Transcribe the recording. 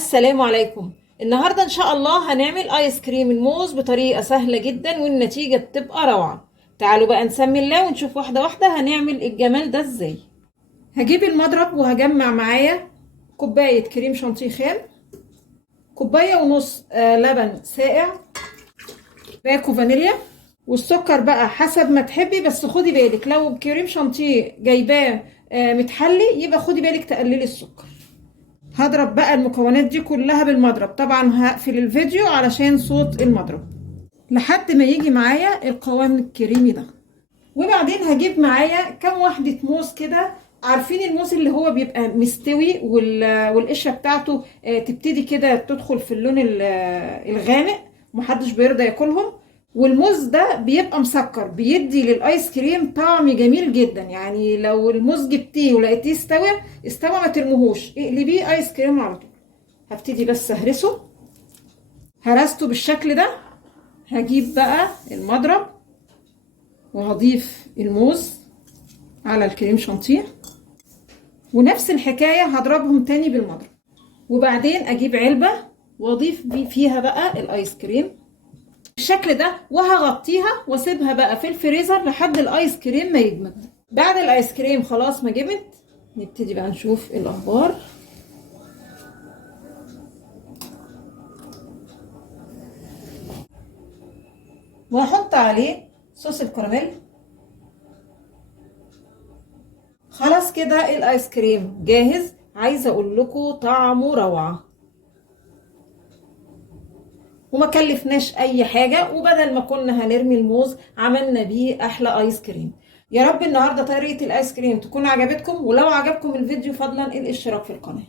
السلام عليكم. النهاردة إن شاء الله هنعمل آيس كريم الموز بطريقة سهلة جدا والنتيجة بتبقى روعة. تعالوا بقى نسمي الله ونشوف واحدة واحدة هنعمل الجمال ده ازاي. هجيب المضرب وهجمع معايا كوباية كريم شانتيه خام، كوباية ونص لبن ساقع، باكو فانيليا، والسكر بقى حسب ما تحبي، بس خدي بالك لو كريم شانتيه جايباه متحلي يبقى خدي بالك تقللي السكر. هضرب بقى المكونات دي كلها بالمضرب، طبعا هقفل الفيديو علشان صوت المضرب لحد ما يجي معايا القوام الكريمي ده. وبعدين هجيب معايا كام واحدة موز كده، عارفين الموز اللي هو بيبقى مستوي والقشرة بتاعته تبتدي كده تدخل في اللون الغامق، محدش بيرضى ياكلهم. والموز ده بيبقى مسكر، بيدي للايس كريم طعم جميل جدا. يعني لو الموز جبتيه ولقيتيه استوى ما ترموهوش، اقلبيه ايس كريم على طول. هبتدي بس اهرسه، هرسته بالشكل ده. هجيب بقى المضرب وهضيف الموز على الكريم شانتيه، ونفس الحكاية هضربهم تاني بالمضرب. وبعدين اجيب علبة واضيف فيها بقى الايس كريم بالشكل ده، وهغطيها واسيبها بقى في الفريزر لحد الايس كريم ما يجمد. بعد الايس كريم خلاص ما جمد، نبتدي بقى نشوف الاخبار. وهحط عليه صوص الكراميل. خلاص كده الايس كريم جاهز. عايزه اقول لكم طعمه روعه وما كلفناش اي حاجه، وبدل ما كنا هنرمي الموز عملنا بيه احلى ايس كريم. يا رب النهارده طريقه الايس كريم تكون عجبتكم، ولو عجبكم الفيديو فضلا الاشتراك في القناه.